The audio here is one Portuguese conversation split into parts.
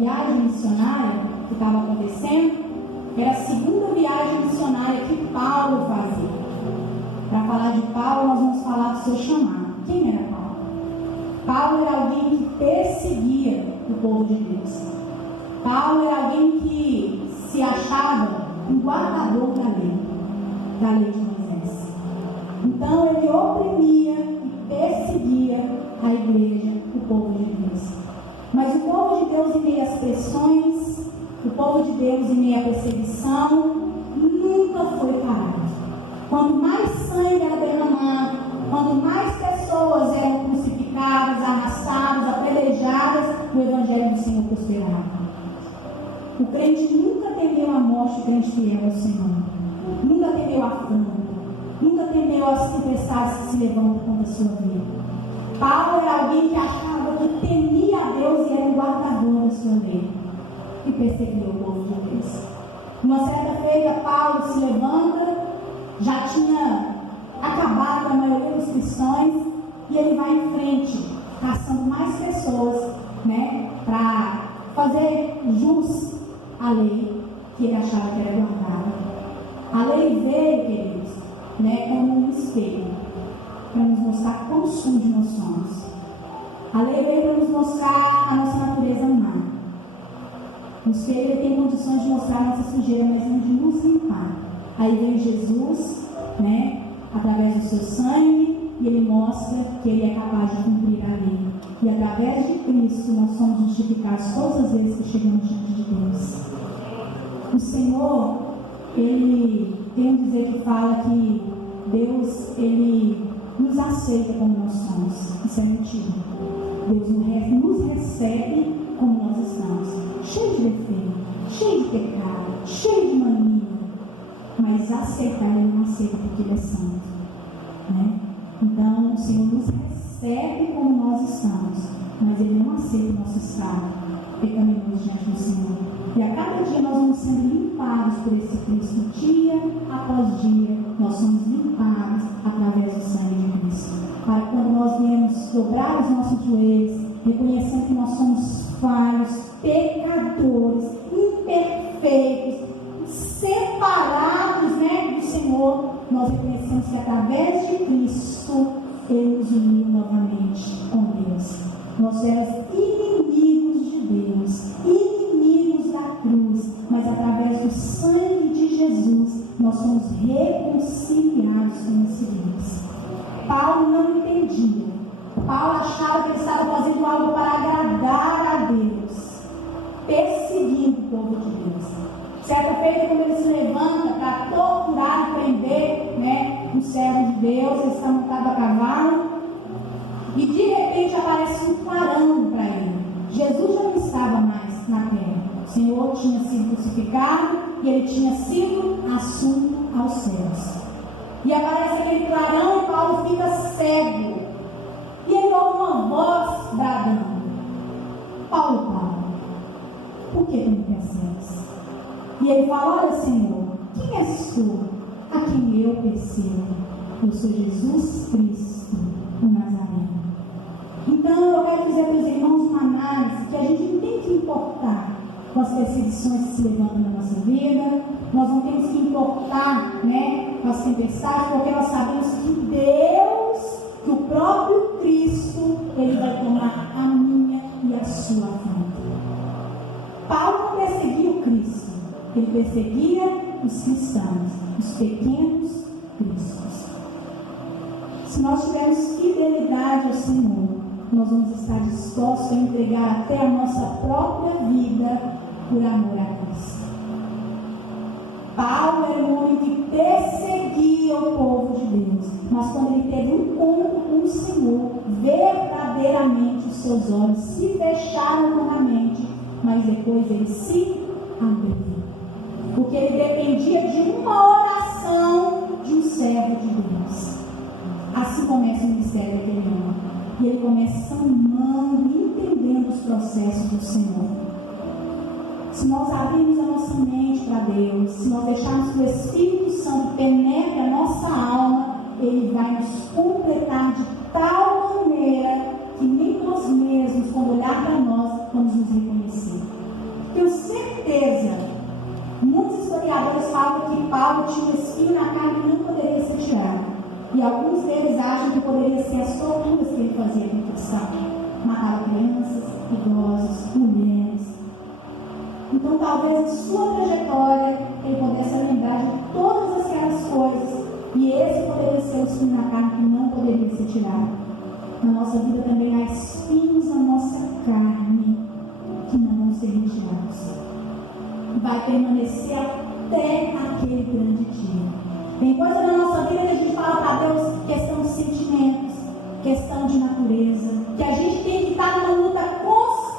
viagem missionária que estava acontecendo, era a segunda viagem missionária que Paulo fazia. Para falar de Paulo, nós vamos falar do seu chamado. Quem era Paulo? Paulo era alguém que perseguia o povo de Deus. Paulo era alguém que se achava um guardador da lei de Moisés. Então ele oprimia e perseguia a igreja, o povo de Deus. Mas o povo de Deus, em meio às pressões, o povo de Deus, em meio à perseguição, nunca foi parado. Quanto mais sangue era derramado, quanto mais pessoas eram crucificadas, arrastadas, apedrejadas, o evangelho do Senhor prosperava. O crente nunca temeu a morte, o crente fiel ao Senhor. Nunca temeu a afronta. Nunca temeu as tempestades que se levantam contra a sua vida. Paulo era alguém que achava que temia a Deus e era um guardador da sua lei. E perseguiu o povo de Deus. Uma certa feita, Paulo se levanta, já tinha acabado com a maioria dos cristãos, e ele vai em frente, caçando mais pessoas, para fazer jus à lei que ele achava que era guardada. A lei veio, queridos, como um espelho, para nos mostrar quão sujos nós somos. A lei veio para nos mostrar a nossa natureza má. O espelho tem condições de mostrar a nossa sujeira, mas não de nos limpar. Aí vem Jesus, através do seu sangue, e ele mostra que ele é capaz de cumprir a lei. E através de Cristo nós somos justificados todas as vezes que chegamos diante de Deus. O Senhor, ele tem um dizer que fala que Deus, ele nos aceita como nós somos. Isso é mentira. Deus nos recebe como nós estamos, cheio de defeito, cheio de pecado, cheio de mania. Mas aceitar, ele não aceita porque ele é santo. Então o Senhor nos recebe como nós estamos, mas ele não aceita o nosso estado pecaminoso diante do Senhor. E a cada dia nós vamos sendo limpados por esse Cristo. Dia após dia nós somos limpados através do sangue de Cristo. Para quando nós viemos dobrar os nossos joelhos, reconhecendo que nós somos falhos, pecadores, imperfeitos, separados do Senhor, nós reconhecemos que através de Cristo ele nos uniu novamente com Deus. Nós éramos inimigos de Deus, inimigos da cruz, mas através do sangue de Jesus nós somos reconciliados com esse Deus. Paulo não entendia. Paulo achava que ele estava fazendo algo para agradar a Deus, perseguindo o povo de Deus. Certa feita, quando ele se levanta para torturar e prender um servo de Deus, ele está montado a cavalo, e de repente aparece um clarão para ele. Jesus já não estava mais na terra. O Senhor tinha sido crucificado e ele tinha sido assunto aos céus. E aparece aquele clarão e Paulo fica cego. E ele ouve uma voz bradando: Paulo, Paulo, por que tu me persegues? E ele fala: olha, Senhor, quem és tu a quem eu percebo? Eu sou Jesus Cristo, o Nazareno. Então eu quero dizer para os irmãos uma análise que a gente não tem que importar com as perseguições que se levantam na nossa vida. Nós não temos que importar com as tempestades, porque nós sabemos que Deus, que o próprio Cristo, ele vai tomar a minha e a sua frente. Paulo não perseguia o Cristo, ele perseguia os cristãos, os pequenos cristos. Se nós tivermos fidelidade ao Senhor, nós vamos estar dispostos a entregar até a nossa própria vida por amor a Cristo. Paulo era um homem que perseguia o povo de Deus, mas quando ele teve um encontro com o Senhor, verdadeiramente os seus olhos se fecharam novamente, mas depois ele se abriu. Porque ele dependia de uma oração de um servo de Deus. Assim começa o ministério daquele homem. E ele começa amando e entendendo os processos do Senhor. Se nós abrirmos a nossa mente para Deus, se nós deixarmos que o Espírito Santo penetre a nossa alma, ele vai nos completar de tal maneira que nem nós mesmos, quando olhar para nós, vamos nos reconhecer. Paulo tinha um espinho na carne que não poderia ser tirado. E alguns deles acham que poderia ser as torturas que ele fazia com cristão. Matava crianças, idosos, mulheres. Então, talvez em sua trajetória, ele pudesse lembrar de todas aquelas coisas. E esse poderia ser o espinho na carne que não poderia ser tirado. Na nossa vida também há espinhos na nossa carne que não vão ser retirados. Vai permanecer até aquele grande dia. Tem coisa na nossa vida que a gente fala para Deus, questão de sentimentos, questão de natureza, que a gente tem que estar numa luta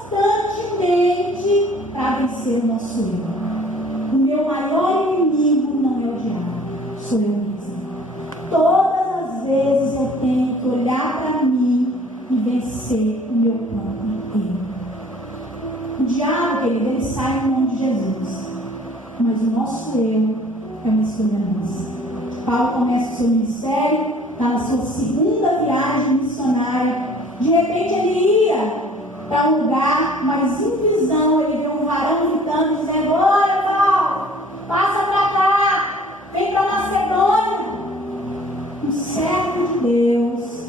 constantemente para vencer o nosso eu. O meu maior inimigo não é o diabo, sou eu mesmo. Todas as vezes eu tenho que olhar para mim e vencer o meu próprio eu. O diabo, querido, ele sai no nome de Jesus. Mas o nosso eu é uma escolha nossa. Paulo começa o seu ministério, está na sua segunda viagem missionária. De repente ele ia para um lugar, mas em visão ele vê um varão gritando, dizendo: olha, Paulo, passa para cá, vem para Macedônia. Um servo de Deus,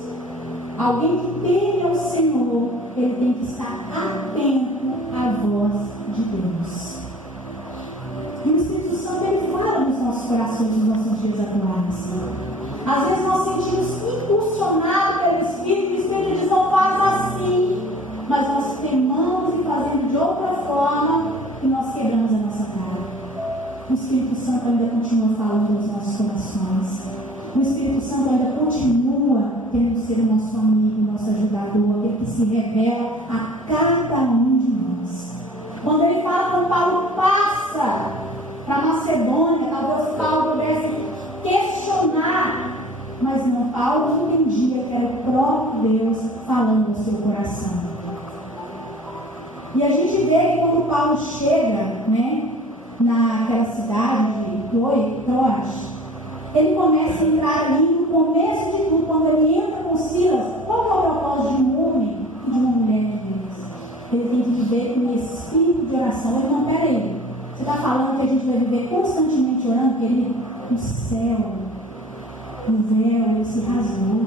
alguém que teme ao Senhor, ele tem que estar atento à voz de Deus. E o Espírito Santo, ele fala nos nossos corações, nos nossos dias atuais. Às vezes nós sentimos impulsionados pelo Espírito, e o Espírito diz: não faz assim. Mas nós temamos e fazendo de outra forma, e nós quebramos a nossa cara. O Espírito Santo ainda continua falando aos nossos corações. O Espírito Santo ainda continua querendo ser o nosso amigo, nosso ajudador, aquele que se revela a cada um de nós. Quando ele fala, quando Paulo passa para Macedônia, talvez Paulo pudesse questionar, mas não, Paulo entendia que era o próprio Deus falando ao seu coração. E a gente vê que quando Paulo chega, naquela cidade de Troas, ele começa a entrar ali no começo de tudo. Quando ele entra com Silas, qual é o propósito de um homem e de uma mulher de Deus? Ele tem que viver com espírito de oração. Ele não, peraí, você está falando que a gente vai viver constantemente orando? Querido, o céu, o véu, ele se rasgou.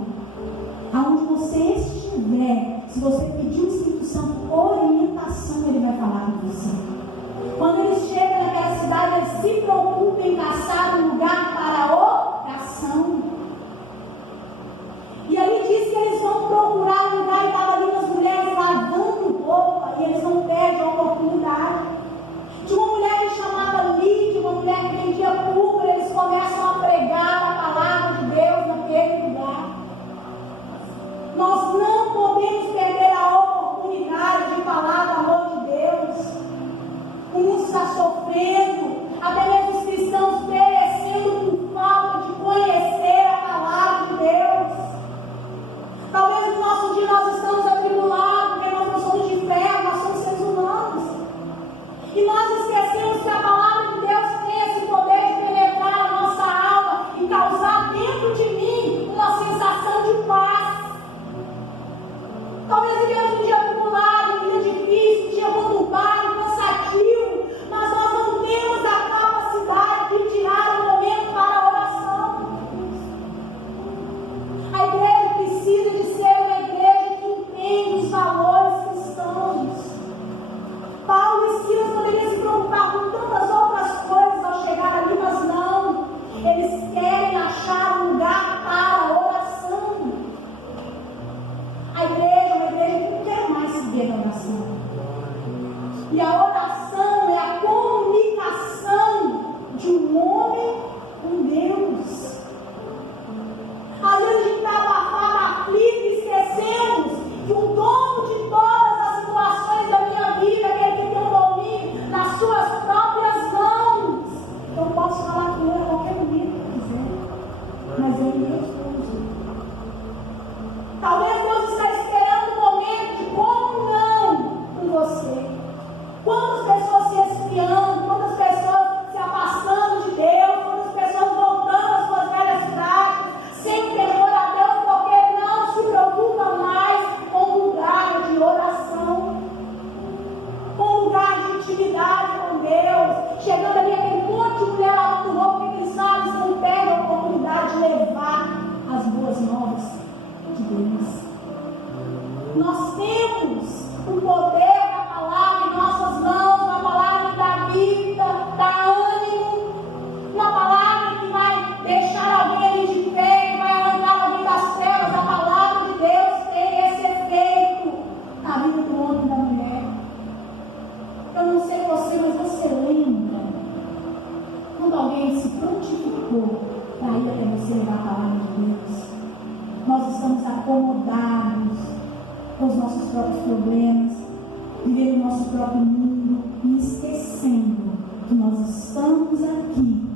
Aonde você estiver, se você pedir o Espírito Santo orientação, ele vai falar com você. Quando ele chega naquela cidade, ele se preocupa em caçar um lugar para a oração. E ali diz que eles vão procurar um lugar, e estavam ali as mulheres lavando roupa, e eles não perdem a oportunidade. De uma mulher chamada Lídia, uma mulher que vendia púrpura, eles começam a pregar a palavra de Deus naquele lugar. Nós não podemos perder a oportunidade de falar Nós temos o poder da palavra em nossas mãos, uma palavra que dá vida, dá ânimo, uma palavra que vai deixar alguém ali de pé, que vai arrancar alguém das trevas. A palavra de Deus tem esse efeito na vida do homem e da mulher. Eu não sei você, mas você lembra quando alguém se prontificou para ir até você levar a palavra de Deus? Nós estamos acomodados com os nossos próprios problemas, vivendo o nosso próprio mundo e esquecendo que nós estamos aqui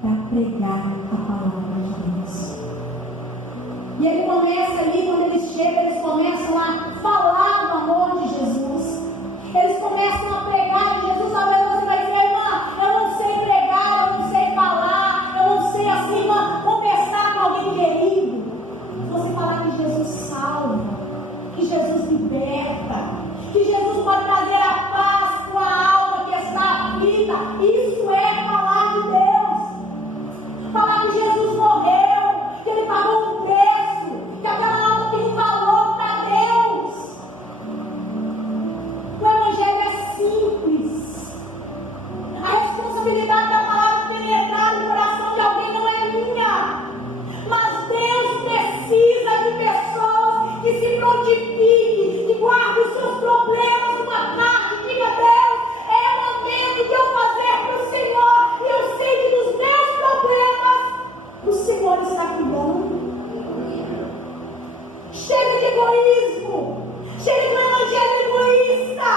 para pregar a palavra de Deus. E ele começa ali, quando eles chegam, eles começam a falar do amor de Jesus. Eles começam a pregar de Jesus. Talvez você vai dizer: irmã, eu não sei pregar, eu não sei falar, eu não sei assim, conversar com alguém querido. Você falar que Jesus salva, que Jesus liberta, que Jesus pode trazer a paz para a alma que está aflita. Isso é falar de Deus. Falar que Jesus morreu, que Ele pagou um preço, que aquela alma tem um valor para Deus. O Evangelho é simples. A responsabilidade da palavra penetrar no coração de alguém não é minha. Mas Deus precisa de pessoas que se prontifiquem, que guardem os seus problemas numa caixa e diga: Deus, é momento de eu fazer para o Senhor, e eu sei que dos meus problemas o Senhor está cuidando. Chega de egoísmo, chega do evangelho egoísta.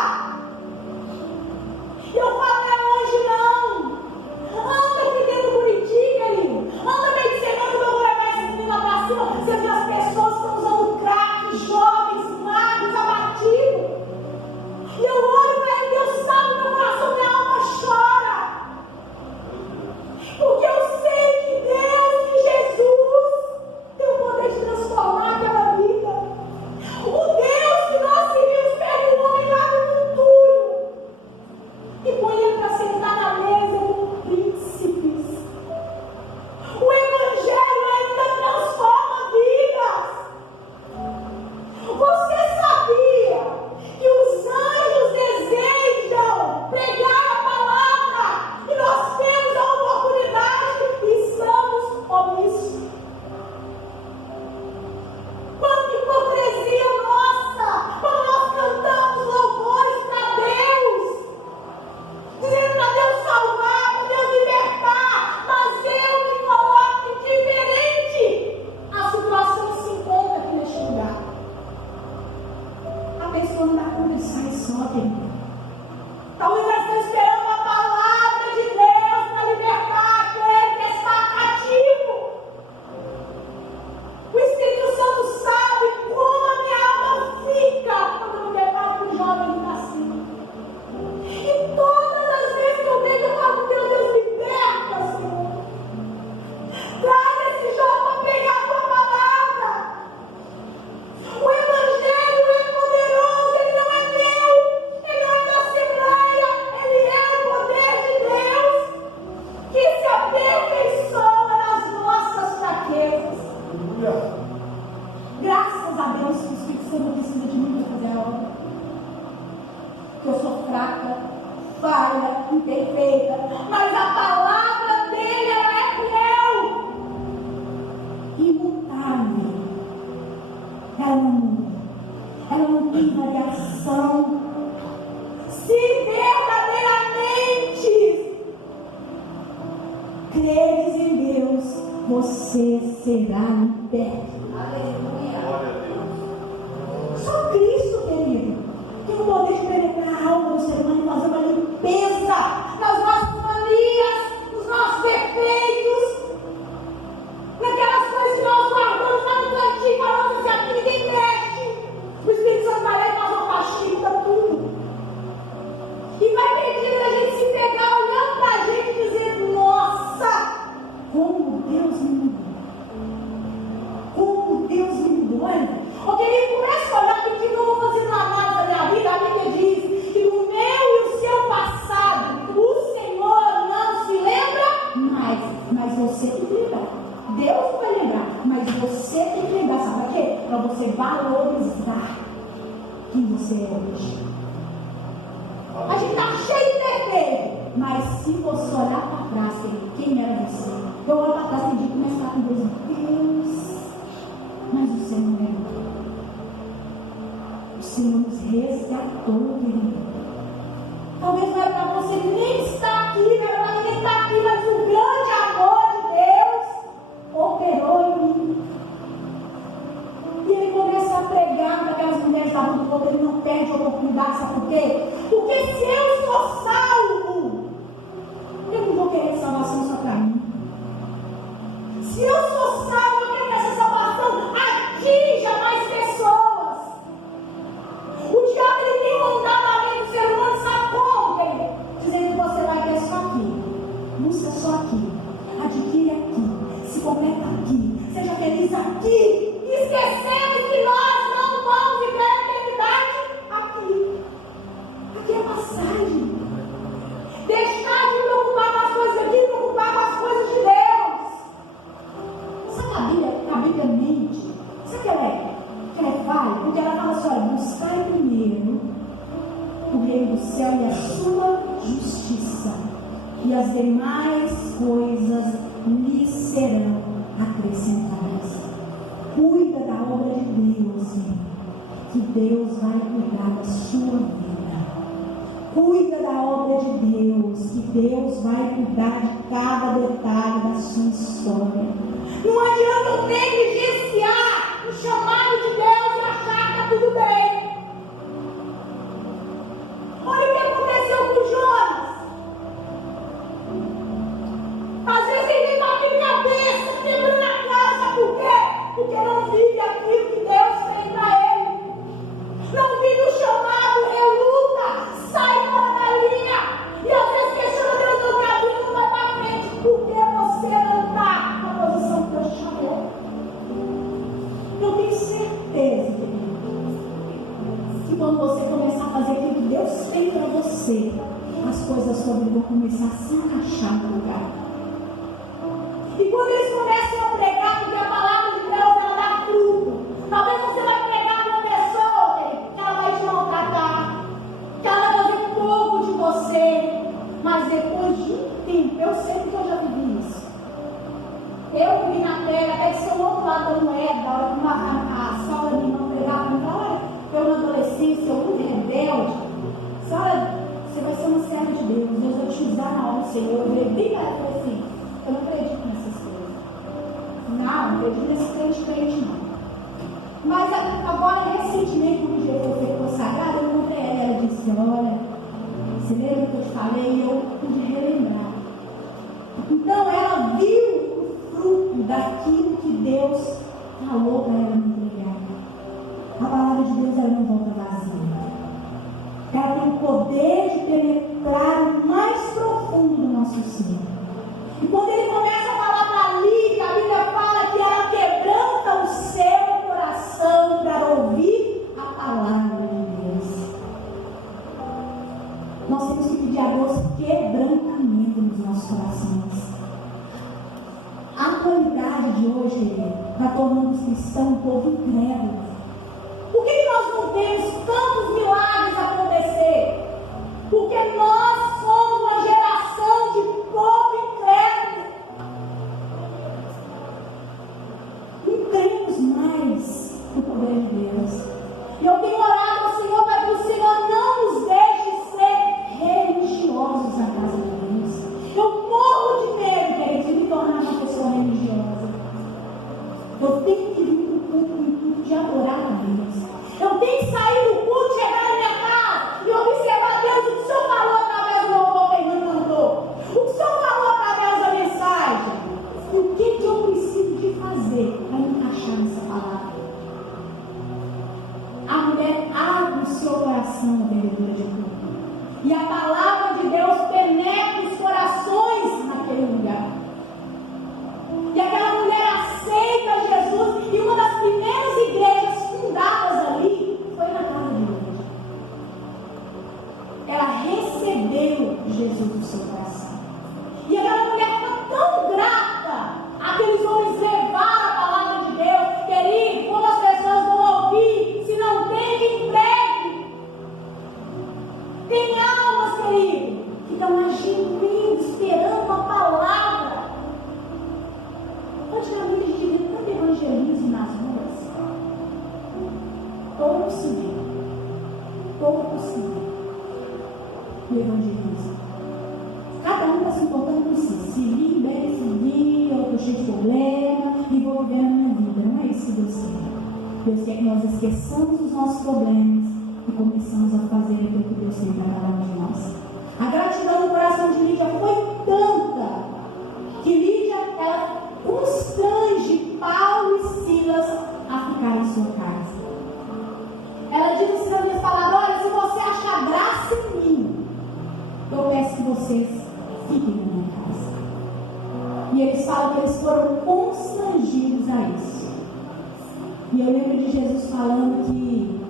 Eu falo: não é longe não. Anda aqui dentro do Buriti, querido. Anda meio de semana que eu vou levar essa menina pra cima. Você vê as pessoas que estão usando crack, jovens, magros, abatidos. E eu olho para ele, Deus sabe, meu coração, minha alma chora. Porque eu sei que Deus, que Jesus, tem o poder de transformar aquela vida. O Deus que nós seguimos pega o homem lá no entulho e põe ele para sentar na mesa com príncipes. O Evangelho ainda transforma vidas. Você sabia que os anjos desejam pregar a palavra e nós temos a oportunidade e estamos omissos? Quanta hipocrisia nossa quando nós cantamos louvores para Deus, dizendo para Deus salvar, para Deus libertar, mas eu me coloco diferente. A situação se encontra aqui neste lugar. A pessoa não dá conta de sair só, querido. Talvez ela esteja esperando uma palavra de Deus para libertar aquele que está cativo. O Espírito Santo sabe como a minha alma fica quando eu me deparo com um jovem que está assim. E todas as vezes que eu vejo, eu falo: meu Deus, liberta, Senhor. Traz esse jovem para pegar a tua palavra. O Evangelho é poderoso, ele não é meu, ele não é da Assembleia, ele é o poder de Deus que se aperfeiçoa nas nossas fraquezas. Graças a Deus que o Espírito Santo não precisa de mim para fazer a obra. Eu sou fraca, falha, imperfeita, mas a palavra dele é fiel, imutável. Ela não muda, ela não tem variação. Se verdadeiramente creres em Deus, você será liberto. Aleluia. Só Cristo, querido, tem o poder de penetrar a alma do ser humano e fazer uma limpeza nas nossas manias, nos nossos defeitos, naquelas coisas que nós guardamos na vida antiga. Falamos assim: aqui ninguém mexe. O Espírito Santo vai lá e faz uma faxina, tudo. E vai pedindo a gente se pegar, olhando para a gente e dizer: nossa, como Deus me mudou. Como Deus me mudou. Ok, ele começa a olhar que de novo fazendo uma análise da minha vida. A Bíblia diz que no meu e o seu passado, o Senhor não se lembra mais. Mas você tem que lembrar. Deus não vai lembrar, mas você tem que lembrar. Sabe para quê? Para você valorizar. quem você é hoje. A gente está cheio de defeito, mas se você olhar para trás, quem era você? Eu olho para trás e digo, começar com Deus, mas o Senhor não é. O Senhor nos resgatou, querido. Talvez não era para você nem estar aqui, não era para ninguém estar aqui, mas o grande amor de Deus operou em mim. E ele começa a pregar para aquelas mulheres da rua do povo, ele não perde a oportunidade, sabe por quê? Porque se eu sou salvo, eu não vou querer salvação só para mim. Se eu sou salvo, eu quero que essa salvação atinja mais pessoas. O diabo ele tem mandado além do ser humano, sabe como, querido? Dizendo que você vai ter só aqui. Busca só aqui. Adquire aqui. Se completa aqui. Seja feliz aqui. Esquecemos que nós não vamos viver a eternidade aqui. Aqui é passagem. Deixar de preocupar com as coisas aqui, preocupar com as coisas de Deus. Sabe que a Bíblia mente? Sabe que ela fala? Porque ela fala assim, olha, buscar primeiro o reino do céu e a sua justiça, e as demais coisas lhe serão acrescentadas. Cuida da obra de Deus, irmão, que Deus vai cuidar da sua vida. Cuida da obra de Deus, que Deus vai cuidar de cada detalhe da sua história. Não adianta eu negligenciar o chamado de Deus e achar que está tudo bem. Olha o que aconteceu com Jonas. Às vezes ele bate a cabeça, quebrando a cara, sabe por quê? Porque não vive aquilo que Deus tem para ele. Não vive o chamado, reluta, sai fora da linha. E às vezes questiona Deus, meu caminho não vai para frente. Por que você não está na posição que Deus te chamou? Eu tenho certeza, querido, que quando você começar a fazer aquilo que Deus tem para você, as coisas sobre vão começar a se encaixar no lugar. E quando eles começam a pregar, porque a palavra de Deus ela dá fruto. Talvez você vai pregar para uma pessoa que ela vai te maltratar, que ela vai fazer um pouco de você, mas depois de um tempo, eu sei que eu já vivi isso. Eu vivi na terra, até que ser o outro lado da moeda, a hora que a sogra da minha irmã pregava, olha, eu na adolescência, eu muito rebelde, senhora, você vai ser uma serva de Deus, Deus vai te usar na hora do Senhor. Eu falei, bem cara, eu falei assim, eu não acredito nessas coisas. Não acredito nesse crente não. Mas agora, recentemente, quando o dia foi consagrado, eu encontrei ela e ela disse, olha, você lembra que eu te falei? E eu pude relembrar. Então, ela viu o fruto daquilo que Deus falou para ela me entregar. A palavra de Deus, ela não volta vazia. Ela tem o poder de penetrar o mais profundo do nosso ser. E quando ele começa a falar para Lídia, a Bíblia fala que ela quebranta o seu coração para ouvir a palavra de Deus. Nós temos que pedir a Deus quebrantamento nos nossos corações. A atualidade de hoje está tornando os cristãos um povo incrédulo. Por que nós não temos tantos milagres acontecer? Porque nós somos uma geração de povo incrédulo. Não temos mais o poder de Deus. E eu tenho orado ao Senhor para que o Senhor não nos deixe ser religiosos na casa de Deus. Eu morro de medo, querido, de me tornar uma pessoa religiosa. Eu tenho que vir para o culto de adorar a Deus. Eu tenho que sair do culto, chegar na minha casa e observar Deus, o que o Senhor falou através do louvor que ele cantou. O que o Senhor falou através da mensagem. E o que eu preciso de fazer para me encaixar nessa palavra? A mulher abre o seu coração na bebedura de tudo. E a palavra de Deus penetra os corações naquele lugar. E aquela mulher aceita Jesus. E uma das primeiras igrejas fundadas ali foi na casa de Deus. Ela recebeu Jesus no seu coração. E aquela mulher ficou tão grata. Aqueles homens levaram a palavra de Deus. Querido, como as pessoas vão ouvir se não tem quem pregue? todo possível. Todo possível. O evangelismo. Cada um está se importando por si. Se vir bem, se vir, eu estou cheio de problema e vou viver a minha vida. Não é isso que Deus quer. Deus quer que nós esqueçamos os nossos problemas e começamos a fazer aquilo que Deus tem para cada um de nós. A gratidão do coração de Lídia foi tanta que Lídia, ela constrange Paulo e Silas a ficar em sua casa. Ela diz assim nas minhas palavras: olha, se você achar graça em mim, eu peço que vocês fiquem na minha casa. E eles falam que eles foram constrangidos a isso. E eu lembro de Jesus falando que,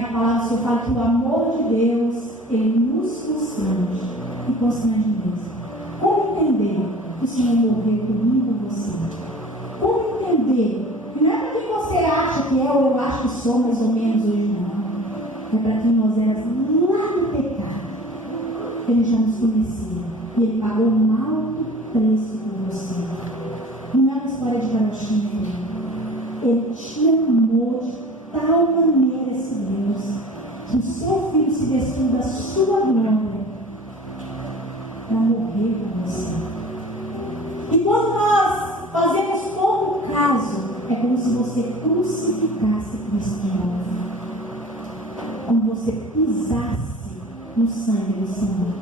a palavra do Senhor fala que o amor de Deus, ele nos constrange e constrange mesmo. Como entender que o Senhor morreu por mim e por você? Como entender que não é para quem você acha que é, ou eu acho que sou mais ou menos hoje, não. É para quem nós éramos lá no pecado. Ele já nos conhecia. E ele pagou um alto preço por você. Não é uma história de carochinha. Ele te amou de tal maneira, esse Deus, que o seu filho se despiu da sua glória para morrer por você. E quando nós fazemos pouco caso, é como se você crucificasse Cristo de novo. Como você pisasse no sangue do Senhor.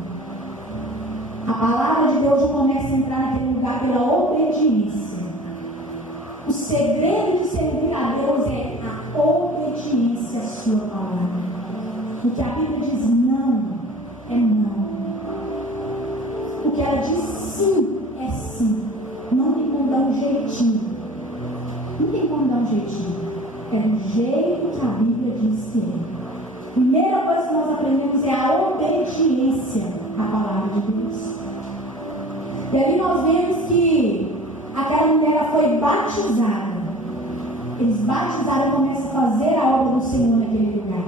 A palavra de Deus já começa a entrar naquele lugar pela obediência. O segredo de servir a Deus é a obediência à sua palavra. Porque a Bíblia diz não, é não. O que ela diz sim, é sim. Não tem como dar um jeitinho. Não tem como dar um jeitinho. É do jeito que a Bíblia diz que é. Primeira coisa que nós aprendemos é a obediência à palavra de Deus. E ali nós vemos que aquela mulher foi batizada. Eles batizaram e começam a fazer a obra do Senhor naquele lugar.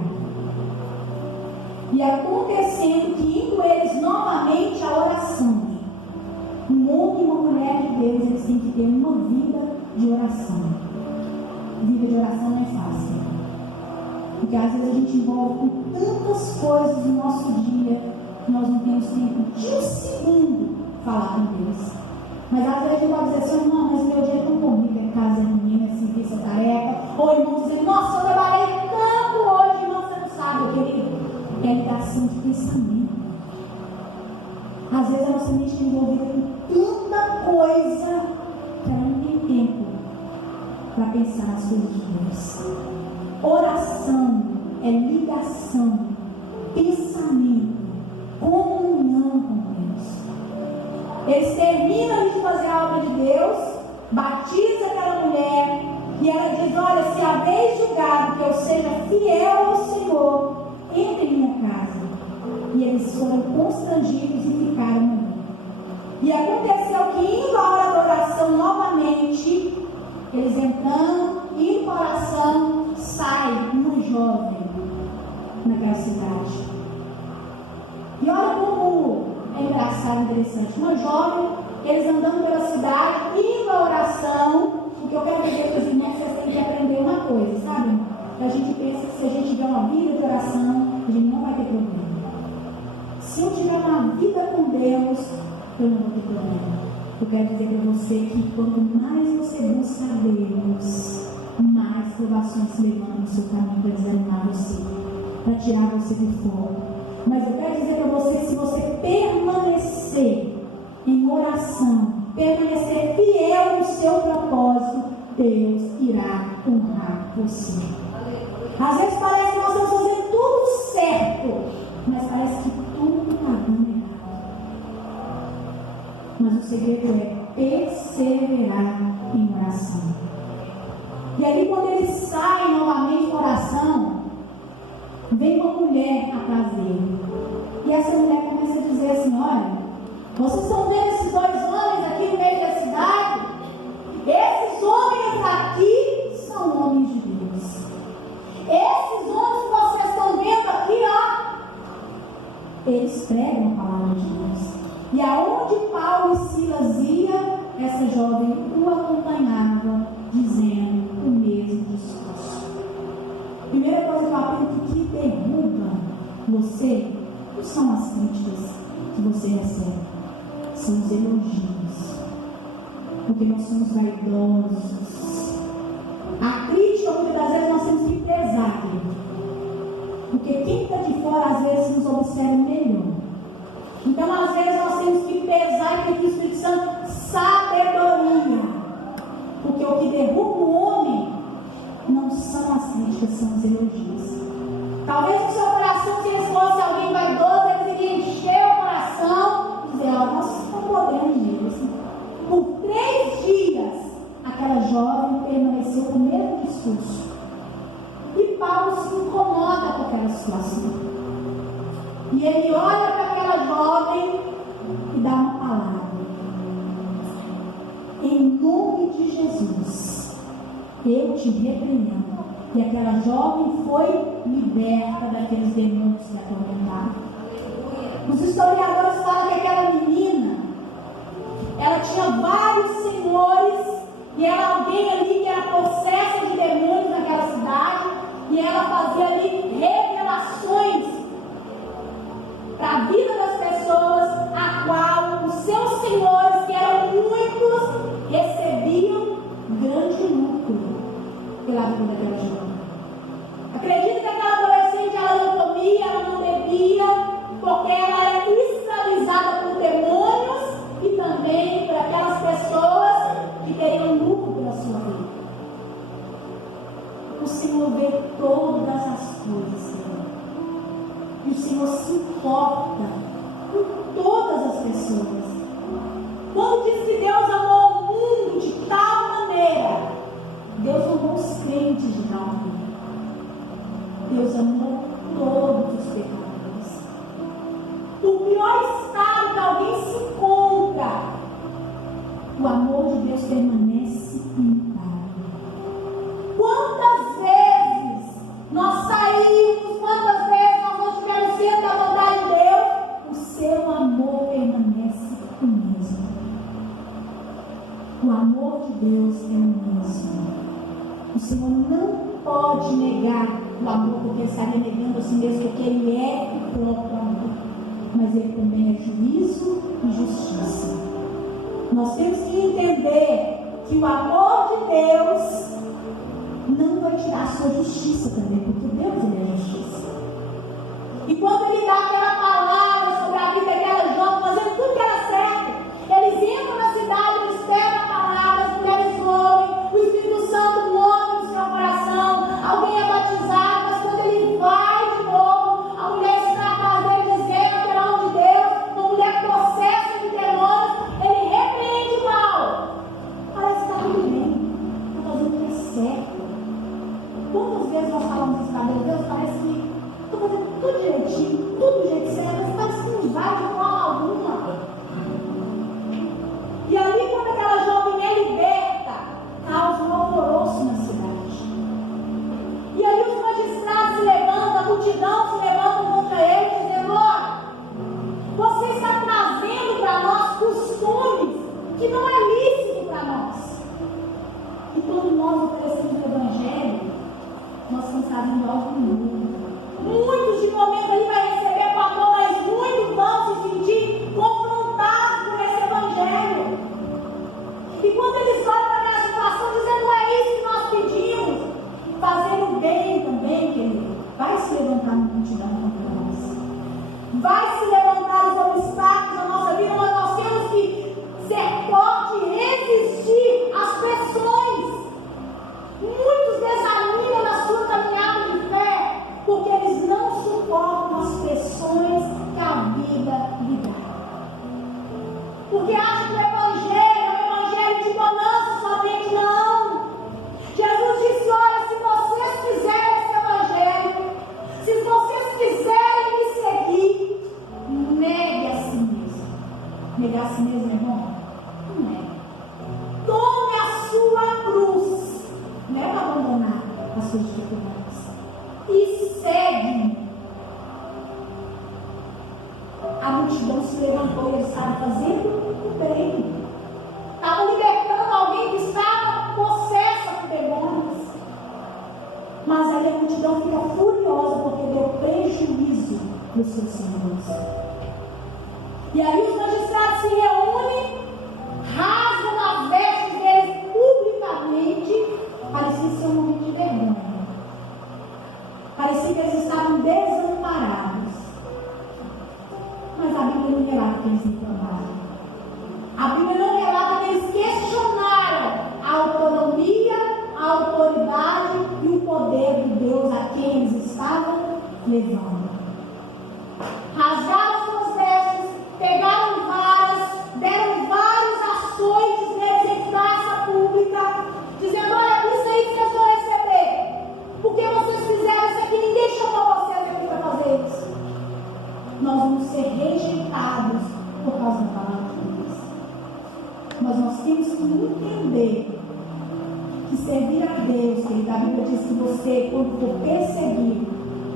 E acontecendo que indo eles novamente à oração. Um homem e uma mulher de Deus, eles têm que ter uma vida de oração. Vida de oração não é fácil. Porque às vezes a gente envolve com tantas coisas no nosso dia que nós não temos tempo de um segundo falar com Deus. Mas às vezes a gente pode dizer assim: não, mas meu dia é tão corrido, é casa, é menina, é serviço, é tarefa. Ou irmão dizendo: nossa, eu trabalhei tanto hoje, irmão, você não sabe, querido. É ligação de pensamento. Às vezes a nossa mente está envolvida com tanta coisa que ela não tem tempo para pensar nas coisas de Deus. Oração é ligação, pensamento, comunhão com Deus. Eles terminam de fazer a obra de Deus, batiza aquela mulher e ela diz: olha, se haveis julgado que eu seja fiel ao Senhor, entre em minha casa. E eles foram constrangidos e ficaram ali. E aconteceu que, indo à hora da oração novamente, eles entrando, indo para a oração, sai uma jovem naquela cidade. E olha como é engraçado, interessante. Uma jovem, eles andando pela cidade, indo à oração. O que eu quero dizer para os irmãos, vocês têm que aprender uma coisa, sabe? A gente pensa que se a gente tiver uma vida de oração, a gente não vai ter problema. Se eu tiver uma vida com Deus, eu não vou ter problema. Eu quero dizer para você que quanto mais você busca a Deus, mais provações se levantam no seu caminho para desanimar você, para tirar você do fogo. Mas eu quero dizer para você que se você permanecer em oração, permanecer fiel no seu propósito, Deus irá honrar você. Às vezes parece que nós estamos fazendo tudo certo, mas parece que tudo está dando errado. Mas o segredo é perseverar em oração. E aí, quando eles saem novamente da oração, vem uma mulher atrás dele. E essa mulher começa a dizer assim: olha, vocês estão vendo esses dois homens aqui no meio da cidade? Esses homens aqui são homens de Deus. Esses homens que vocês estão vendo aqui, ó, eles pregam a palavra de Deus. E aonde Paulo e Silas iam, essa jovem o acompanhava, dizendo o mesmo discurso. Primeira coisa que eu aprendo que derruba você não são as críticas que você recebe, são os elogios. Porque nós somos vaidosos. A crítica, muitas das vezes, nós temos que pesar, querido. Porque quem está de fora, às vezes, nos observa melhor. Então, às vezes, nós temos que pesar e pedir o Espírito Santo sabedoria. Porque o que derruba o homem não são as críticas, são os elogios. Talvez no seu coração, se eles fosse alguém vaidoso, eles iriam encher o coração e dizer: ó, nós não podemos mesmo. Por 3 dias, aquela jovem permaneceu com o mesmo discurso. E Paulo se incomoda com aquela situação. E ele olha para aquela jovem e dá uma palavra. Em nome de Jesus, eu te repreendo. E aquela jovem foi liberta daqueles demônios que a atormentavam. Os historiadores falam que aquela menina, ela tinha vários senhores, e era alguém ali que era possessa de demônios naquela cidade, e ela fazia ali revelações para a vida das pessoas, a qual os seus senhores, que eram muitos, recebiam grande lucro pela vida daquela jovem. Acredito que aquela adolescente, ela não comia, ela não bebia, porque ela era escravizada por demônios e também por aquelas pessoas que teriam lucro pela sua vida. O Senhor vê todas as coisas, Senhor. E o Senhor se importa com todas as pessoas. Quando diz que Deus amou o mundo de tal maneira, Deus amou os crentes de tal maneira. Deus amou todos os pecadores. O pior estado que alguém se encontra, o amor de Deus permanece imutável. Quantas vezes nós saímos, quantas vezes nós não tivemos sendo da vontade de Deus, o seu amor permanece o mesmo. O amor de Deus é o mesmo. O Senhor não pode negar o amor, porque estaria negando a si mesmo, porque Ele é o próprio amor. Mas Ele também é juízo e justiça. Nós temos que entender que o amor de Deus não vai tirar a sua justiça também, porque Deus Ele é justiça. E quando Ele dá aquela palavra sobre a vida daquela jovem, fazendo tudo que era certo, eles entram na cidade, eles pegam a palavra, as mulheres ouvem, o Espírito Santo move no seu coração, alguém é batizado, mas quando ele vai de novo, a mulher está na casa dele dizendo que é nome de Deus, uma mulher possessa de demônios, ele repreende o mal. Parece que está tudo bem, está fazendo o que é certo. Quantas vezes nós falamos isso para Deus? Parece que estou fazendo tudo direitinho, tudo do jeito certo, mas parece que não vai de forma alguma. E ali, quando aquela jovem é liberta, causa um alvoroço na cidade. E aí os magistrados se levantam, a multidão se levanta contra ele, dizendo: olha, você está trazendo para nós costumes que não é lícito para nós. E quando nós oferecemos o Evangelho, nós estamos trazendo algo novo. Muitos de momento ali vai receber com a mão, mas muitos vão se sentir confrontados por esse Evangelho. E quando eles olham para aquela situação, dizendo: não é isso que nós pedimos, fazendo bem também, querido, vai se levantar uma multidão contra nós. Vai se levantar os obstáculos da nossa vida, mas nós temos que ser forte e resistir às pressões. Muitos desanimam na sua caminhada de fé, porque eles não suportam as pressões que a vida lhe dá. Porque acham que o Evangelho é um Evangelho de bonança somente. Não. Jesus disse: olha, se vocês fizerem esse Evangelho, se vocês quiserem me seguir, negue a si mesmo. Negar a si mesmo é bom? Não é. Tome a sua cruz. Não é para abandonar as suas dificuldades. E segue. A multidão se levantou e eles estavam fazendo o bem. Estavam libertando alguém que estava possessa por demônios. Mas aí a multidão fica furiosa porque deu prejuízo dos seus senhores. E aí os magistrados se reúnem, rasgam as vestes deles publicamente. Parecia ser um momento de vergonha. Parecia que eles estavam desamparados. Mas a Bíblia não relata que eles reclamaram. A Bíblia não relata que eles questionaram a autonomia, a autoridade e o poder de Deus a quem eles estavam levando. Rasgaram suas vestes, pegaram varas, deram vários açoites deles em praça pública, dizendo: olha, isso aí que vocês vão receber, porque vocês fizeram isso aqui, ninguém chamou vocês aqui para fazer isso. Nós vamos ser rejeitados por causa da palavra de Deus. Mas nós temos que entender que servir a Deus, que a Bíblia diz que você, quando for perseguido,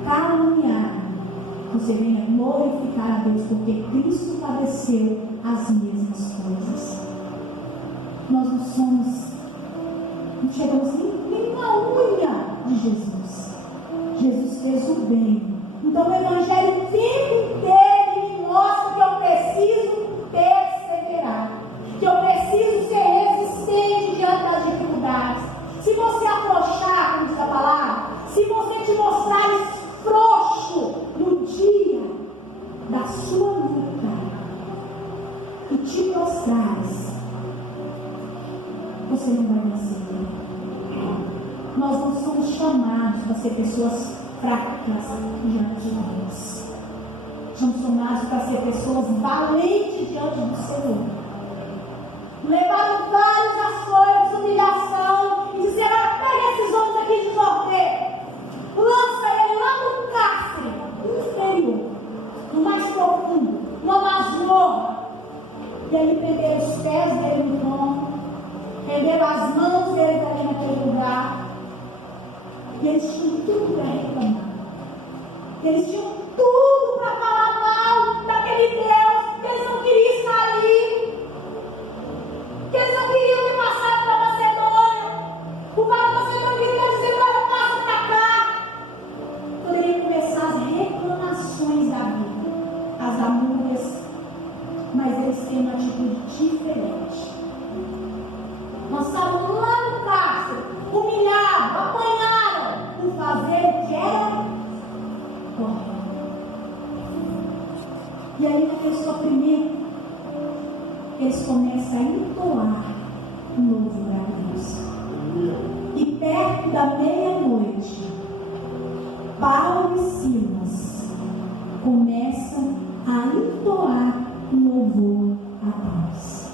caluniado, você venha glorificar a Deus, porque Cristo padeceu as mesmas coisas. Nós não chegamos nem na unha de Jesus. Jesus fez o bem. Então o Evangelho o tempo inteiro me mostra que eu preciso perseverar, que eu preciso ser resistente diante das dificuldades. Se você afrouxar, como diz a palavra, se você te mostrar frouxo no dia da sua luta e te prostrares, você não vai vencer. Nós não somos chamados para ser pessoas fracas diante de Deus. Somos chamados para ser pessoas valentes diante do Senhor. Levaram vários açoites, humilhação, e disseram: pega esses homens aqui de sorteio, lança ele lá no cárcere inferior, no mais profundo, numa masmorra. E aí prenderam os pés dele no tronco, prenderam as mãos dele ali naquele lugar. E eles tinham tudo para reclamar. Eles tinham tudo para falar mal daquele Deus, que eles não queriam estar ali, que eles não queriam que passasse para a Macedônia. O cara da Macedônia está dizendo: olha, passa para cá. Poderiam começar as reclamações da vida, as amúrias, mas eles têm uma atitude diferente. Nós estávamos lá no cárcere, humilhados, apanharam, por fazer o que era correto. E aí, na pessoa primeira, eles começam a entoar um novo maravilhoso. E perto da meia-noite, Paulo e Silas começam a entoar um louvor a Deus.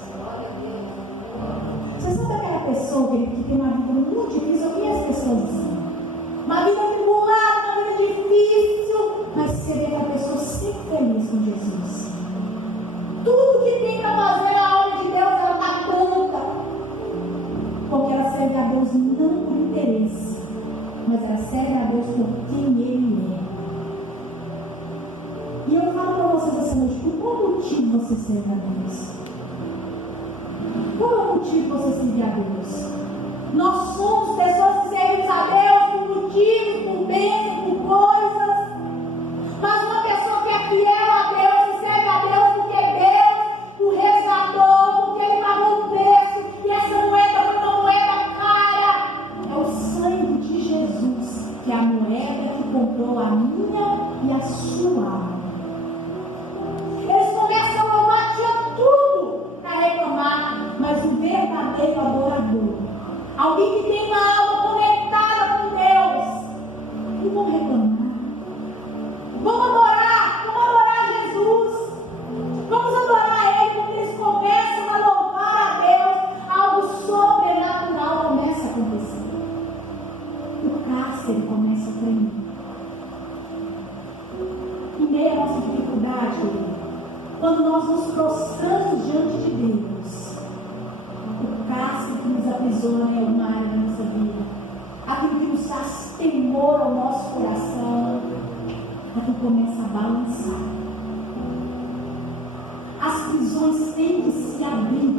Você sabe aquela pessoa que tem uma vida muito difícil? Eu conheço pessoas assim. Uma vida tribulada, uma vida difícil, mas você vê aquela pessoa sempre feliz com Jesus. Tudo que tem para fazer na obra de Deus, ela está pronta. Porque ela serve a Deus não por interesse, mas ela serve a Deus por quem Ele é. E eu falo para vocês essa noite: por qual motivo você serve a Deus? Qual é o motivo de você servir a Deus? Nós somos pessoas que servimos a Deus por motivos, por bênçãos, por coisas. Mas uma pessoa que é fiel a Deus e serve a Deus porque Deus o resgatou, porque Ele pagou o preço. E essa moeda foi uma moeda cara. É o sangue de Jesus, que é a moeda que comprou a minha e a sua alma. Eles começam a louvar, tinha tudo para reclamar, mas o verdadeiro adorador, alguém que tem uma alma conectada com Deus, não vão reclamar. Vamos adorar Jesus, vamos adorar Ele. Quando eles começam a louvar a Deus, algo sobrenatural começa a acontecer. O cárcere começa a tremer. Em meio à nossa dificuldade, quando nós nos prostramos diante de Deus, o cárcere que nos aprisiona em alguma área da nossa vida, aquilo que nos traz temor ao nosso coração, aquilo começa a balançar. As prisões têm que se abrir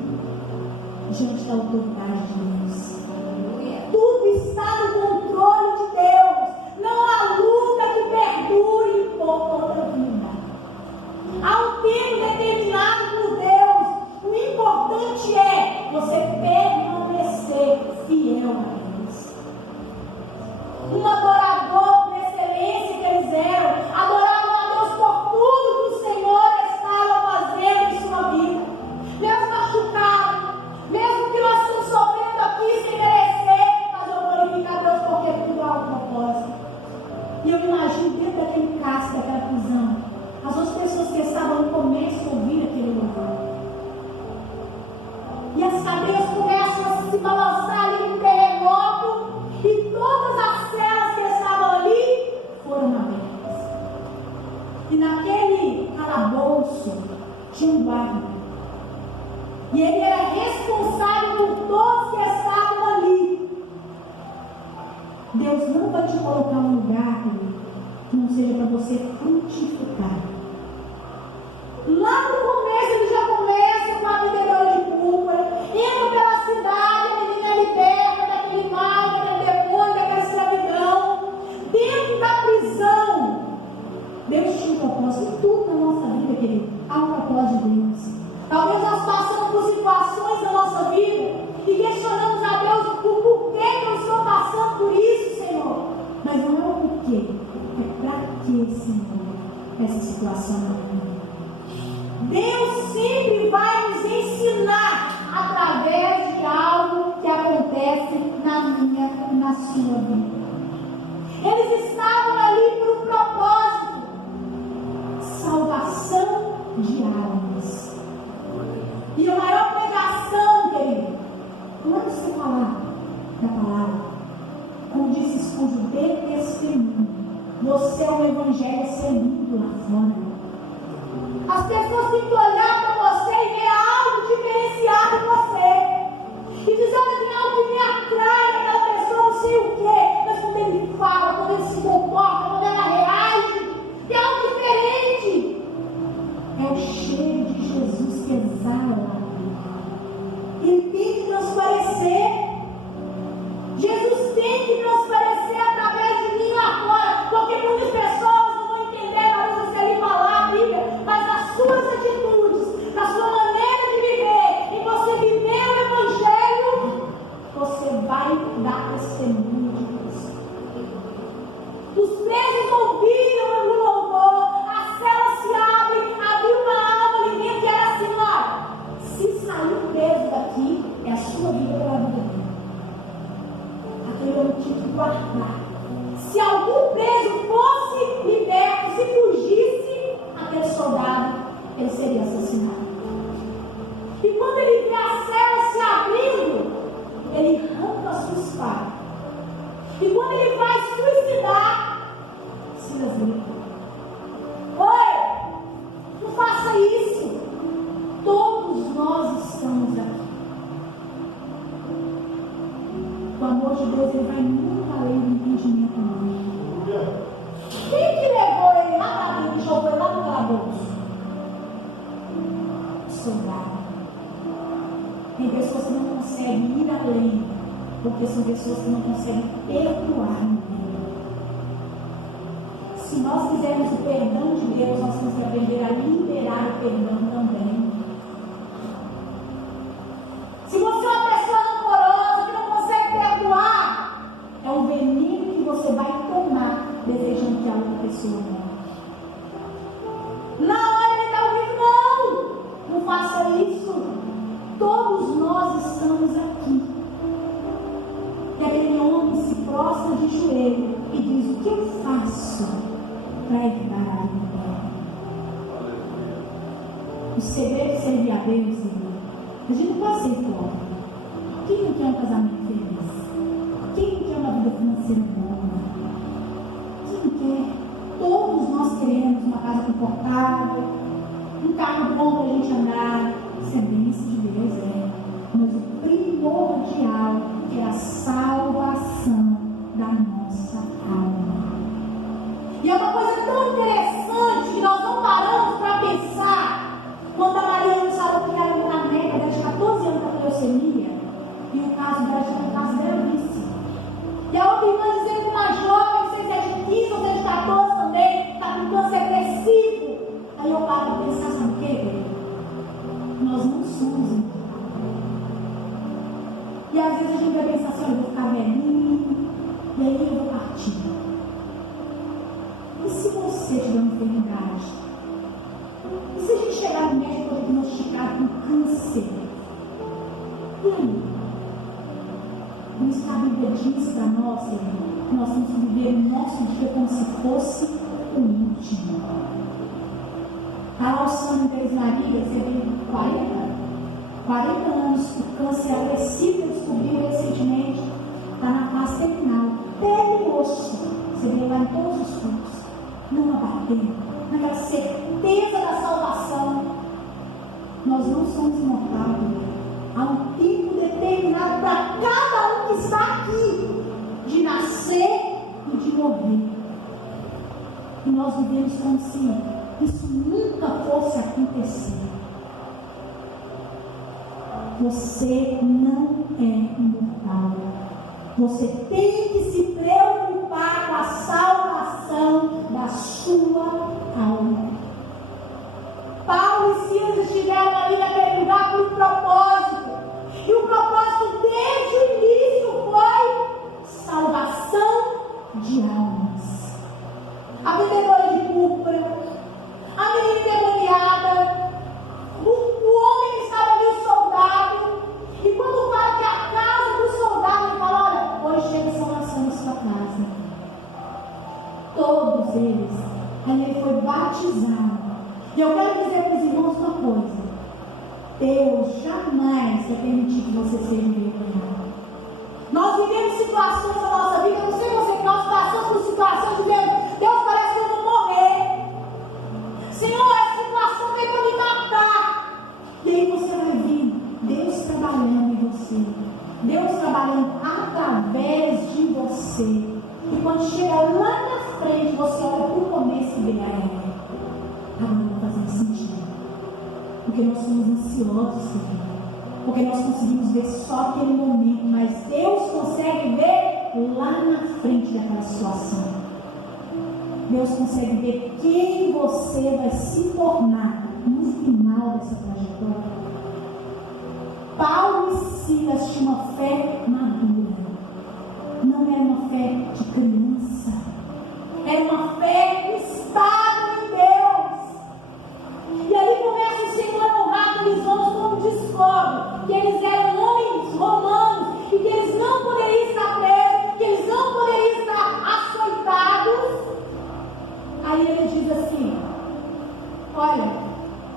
diante da autoridade de Deus. Tudo está no controle de Deus. Não E eu imagino dentro daquele cárcere, daquela prisão, as outras pessoas que estavam no começo ouvindo aquele louvor. E as cadeias começam a se balançar ali no terremoto, e todas as celas que estavam ali foram abertas. E naquele calabouço tinha um guarda. E ele era responsável por todos que estavam ali. Deus não vai te colocar num lugar que não seja para você frutificar. Lá no começo ele já começa com a vendedora de púrpura, indo pela cidade, a menina liberta daquele mal, daquele demônio, daquela escravidão. Dentro da prisão, Deus tinha um propósito em tudo na nossa vida, querido. Há um propósito de Deus. Talvez nós passamos por situações na nossa vida e questionamos a Deus o porquê que eu estou passando por isso, Senhor. Mas não é o porquê, é para que, Senhor, essa situação na minha vida. Deus sempre vai nos ensinar através de algo que acontece na minha e na sua vida. Eles estavam ali por um propósito: salvação de almas. E a maior pregação, querido, não é você falar da palavra, como disse Spurgeon, de testemunho. Você é um evangelho a ser lido lá fora. As pessoas têm que olhar para você e ver algo diferenciado em você. E dizer: olha, tem algo que me atrai naquela pessoa, não sei o quê. Mas quando ele fala, quando ele se comporta, quando ela reage, tem algo diferente. É o cheiro de Jesus que exala. Ele tem que transparecer. Jesus tem que transparecer através de mim lá fora. Porque muitas pessoas não vão entender na hora de você ali falar a Bíblia, mas nas suas atitudes, na sua maneira de viver, e você viver o Evangelho, você vai dar testemunho de Deus. Os presos ouviram no louvor, a cela se abre, abriu uma alma ali dentro, e era assim: ó, se sair preso daqui, é a sua vida pela vida dele. Aquele homem tinha que guardar. Se algum preso fosse liberto, se fugisse aquele soldado, ele seria assassinado. E quando ele vê a cela se abrindo, ele arranca a sua espada. E quando ele vai suicidar, se levanta. Oi, não faça isso. Todos nós estamos aqui. O amor de Deus, ele vai muito além do entendimento humano. Quem que levou ele lá para dentro e jogou ele lá no calabouço? Soldado. Tem pessoas que não conseguem ir além, porque são pessoas que não conseguem perdoar ninguém. Se nós quisermos o perdão de Deus, nós temos que aprender a liberar o perdão também. Se você é uma pessoa rancorosa que não consegue perdoar, é um veneno que você vai tomar desejando que a outra pessoa morra. Na hora ele está ouvindo: não faça isso. Todos nós estamos aqui. E aquele homem se prostra de joelho e diz: o que eu faço para evitar a vida? O segredo de servir a Deus, a gente não pode ser pobre. Quem não quer um casamento feliz? Quem não quer uma vida financeira boa? Quem não quer? Todos nós queremos uma casa confortável, um carro bom para a gente andar. Isso é bênção de Deus, mas o primordial é a salvação da nossa alma. E é uma coisa tão interessante que nós não paramos para pensar. Quando a Maria nos falou que era uma caneca, ela tinha 14 anos com leucemia, e o caso dela tinha um caso gravíssimo. E a outra irmã dizendo que uma jovem, não sei se é de 15 ou se é de 14 também, está com câncer agressivo. Aí eu paro para pensar: sabe o quê? Nós não somos incapazes. E às vezes a gente vai pensar assim: eu vou ficar velhinho, e aí eu vou partir. E se você tiver uma enfermidade? E se a gente chegar no médico e diagnosticar com câncer? Mas a Bíblia diz para nós, que nós temos que viver o nosso dia como se ex-marido, você tem 40 anos, o câncer agressivo descobriu recentemente, está na fase terminal, pele e osso, você vê lá em todos os cultos, não abatendo, naquela certeza da salvação. Nós não somos imortais. Há um tempo determinado para cada um que está aqui, de nascer e de morrer. E nós vivemos como se isso nunca fosse acontecer. Você não é imortal. Você tem que se preocupar com a salvação da sua alma. Paulo e Silas estiveram ali naquele lugar por um propósito. E o propósito desde o início foi salvação de almas. A vendedora de púrpura, a menina endemoniada, o homem que estava ali, o soldado. E quando fala que a casa do soldado, ele fala: olha, hoje chega salvação na sua casa. Todos eles, aí ele foi batizado. E eu quero dizer para os irmãos uma coisa: Deus jamais vai permitir que você seja envergonhado. Nós vivemos situações na nossa vida, eu não sei você, que nós passamos por situações de Deus parece que eu vou morrer. Senhor, essa situação veio para me matar. E aí você vai ver Deus trabalhando em você, Deus trabalhando através de você. E quando chega lá na frente, você olha para o começo e vê a ela. Agora não vai fazer sentido. Porque nós somos ansiosos, Senhor. Porque nós conseguimos ver só aquele momento, mas Deus consegue ver lá na frente daquela situação. Deus consegue ver quem você vai se tornar no final dessa trajetória. Paulo e Silas tinham uma fé madura. Não era uma fé de criança. Era uma fé estável em Deus. E aí começa o Senhor a honrar aqueles homens como descobre que eles eram homens romanos e que eles não poderiam estar presos, que eles não poderiam estar açoitados. Aí ele diz assim: olha,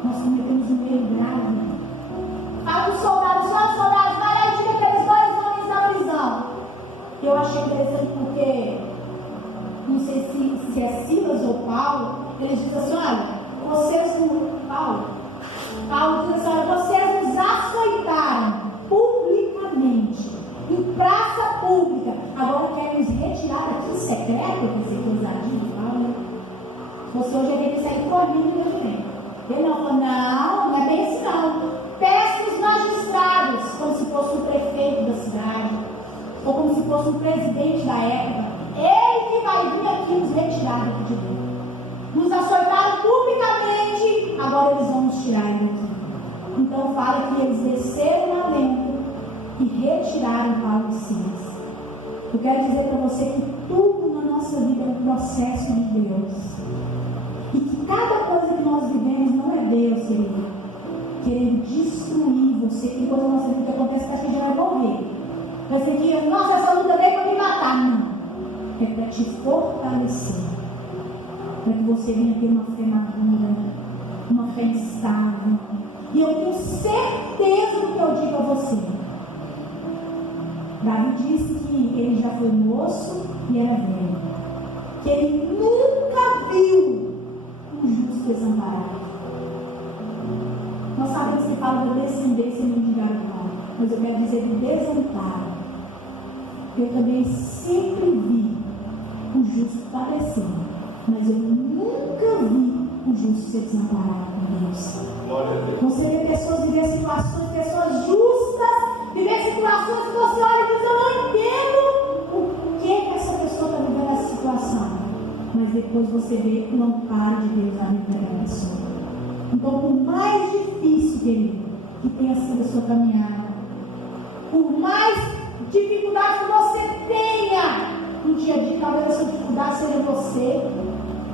nós cometemos um erro grave. Fala os soldados, vai lá e tira aqueles 2 homens da prisão. Eu achei interessante porque, não sei se é Silas ou Paulo, eles dizem assim: olha, vocês, Paulo diz assim: olha, vocês nos açoitaram publicamente, em praça pública, agora querem nos retirar daqui em secreto. Eu pensei que ousadia de Paulo, né? Se fosse hoje, ele ia sair correndo e eu também. Ele não falou: não é bem assim não. Peça os magistrados, como se fosse o prefeito da cidade, ou como se fosse o presidente da época. Ele que vai vir aqui nos retirar daqui de dentro. Nos açoitaram publicamente, agora eles vão nos tirar daqui. Então fala que eles desceram lá dentro e retiraram Paulo e Silas. Eu quero dizer para você que tudo na nossa vida é um processo de Deus. E que cada coisa que nós vivemos não é Deus, querido, querendo destruir você. Que coisa na nossa vida que acontece que a gente vai morrer. Vai ser que, nossa, essa luta veio para me matar. Não. É para te fortalecer. Para que você venha ter uma fé madura, uma fé estável. E eu tenho certeza do que eu digo a você. Davi disse que ele já foi moço e era velho. Que ele nunca viu um justo desamparado. Nós sabemos que fala da descendência mendigarada, mas eu quero dizer do desamparo. Eu também sempre vi o justo padecer, mas eu nunca vi o justo ser desamparado com Deus. Você vê pessoas viver situações, pessoas justas, viver situações que você olha e diz: eu não entendo o que essa pessoa está vivendo essa situação. Mas depois você vê o amparo de Deus na vida daquela pessoa. Então, por mais difícil, querido, que tenha sido a sua caminhada, por mais dificuldade que você tenha no dia a dia, talvez a sua dificuldade seja você,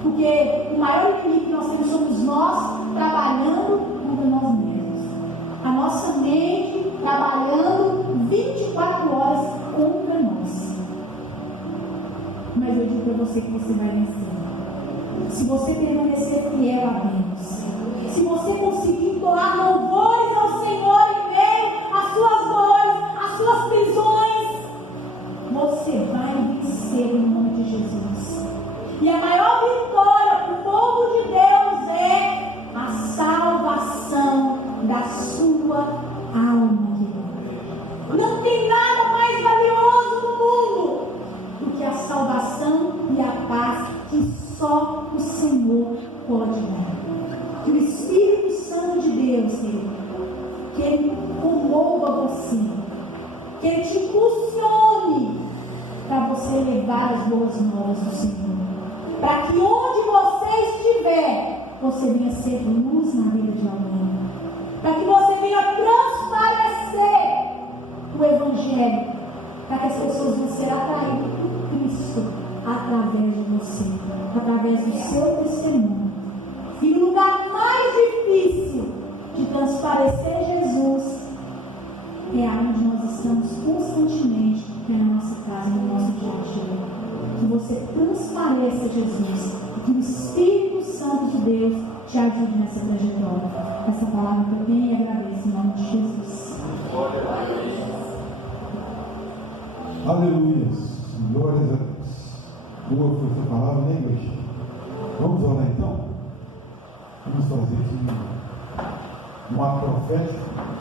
porque o maior inimigo que nós temos somos nós trabalhando contra nós mesmos. A nossa mente trabalhando 24 horas contra nós. Mas eu digo para você que você vai vencer. Se você permanecer fiel a Deus, Se você conseguir entoar louvores ao Senhor em meio às suas dores, às suas prisões, você vai vencer no nome de Jesus. E a maior vitória para o povo de Deus é a salvação da sua alma. Não tem nada mais valioso no mundo do que a salvação e a paz que só o Senhor pode dar. Que o Espírito Santo de Deus, querido, que Ele comova você, que Ele te impulsione para você levar as boas novas do Senhor. Para que onde você estiver, você venha ser luz na vida de alguém. Para que você venha transparecer o Evangelho, para que as pessoas vão ser atraídas por Cristo através de você, através do seu testemunho. E o lugar mais difícil de transparecer Jesus é onde nós estamos constantemente, é na nossa casa, no nosso dia a dia. Que você transpareça Jesus, e que o Espírito Santo de Deus te ajude nessa trajetória. Essa palavra que eu tenho e agradeço em nome de Jesus. Aleluia. Glórias a Deus. Boa foi essa palavra, né, igreja? Vamos orar então? Vamos fazer aqui um ato profético.